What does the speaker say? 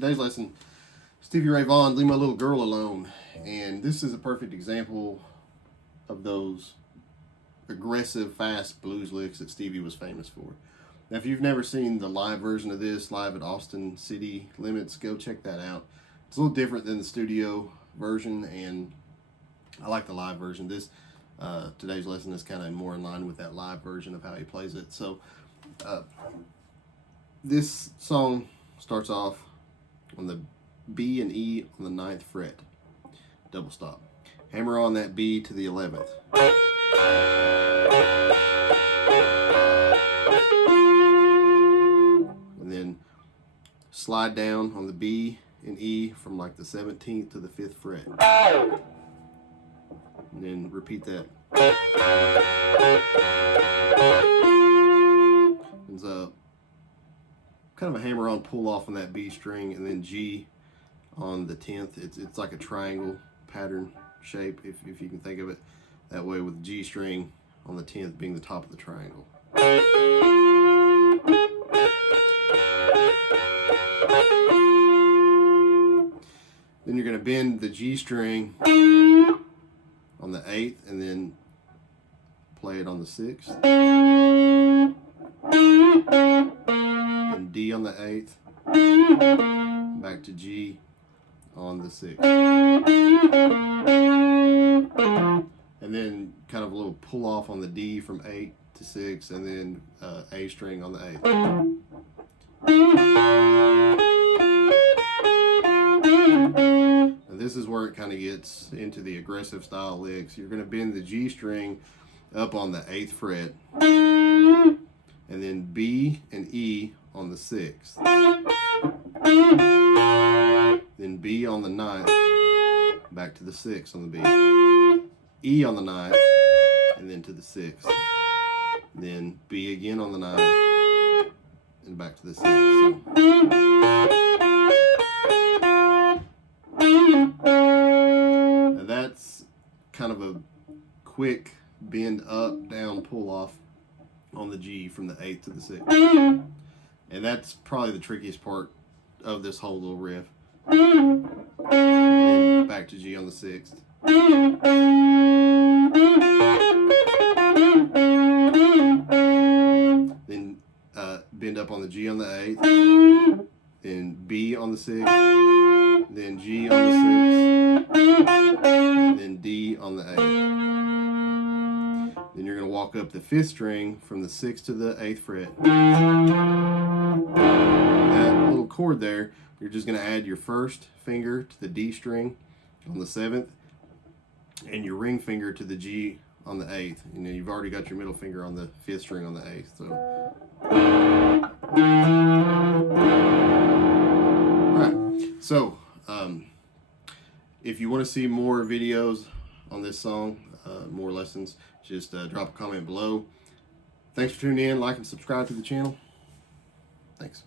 today's lesson, Stevie Ray Vaughan, Leave My Little Girl Alone. And this is a perfect example of those aggressive, fast blues licks that Stevie was famous for. Now, if you've never seen the live version of this, live at Austin City Limits, go check that out. It's a little different than the studio version, and I like the live version. This today's lesson is kind of more in line with that live version of how he plays it. So this song starts off on the B and E on the 9th fret, double stop. Hammer on that B to the 11th. And then slide down on the B and E from like the 17th to the 5th fret. And then repeat that. And so kind of a hammer on pull off on that B string, and then G on the 10th. It's like a triangle pattern shape, if you can think of it that way, with G string on the 10th being the top of the triangle. Then you're going to bend the G string on the 8th and then play it on the 6th. And D on the 8th, back to G on the 6th. And then kind of a little pull off on the D from 8 to 6, and then A string on the 8th. And this is where it kind of gets into the aggressive style licks. You're going to bend the G string up on the 8th fret, and then B and E on the 6th. Then B on the 9th, back to the 6th on the B. E on the 9th, and then to the 6th. Then B again on the 9th, and back to the 6th. Now that's kind of a quick bend up, down, pull off on the G from the 8th to the 6th. And that's probably the trickiest part of this whole little riff. And back to G on the 6th. Then bend up on the G on the 8th. Then B on the 6th. Then G on the 6th. Then D on the 8th. Then you're going to walk up the 5th string from the 6th to the 8th fret. That little chord there, you're just going to add your first finger to the D string on the 7th and your ring finger to the G on the 8th. And then you've already got your middle finger on the 5th string on the 8th. So, if you want to see more videos on this song, more lessons, just drop a comment below. Thanks for tuning in. Like and subscribe to the channel. Thanks.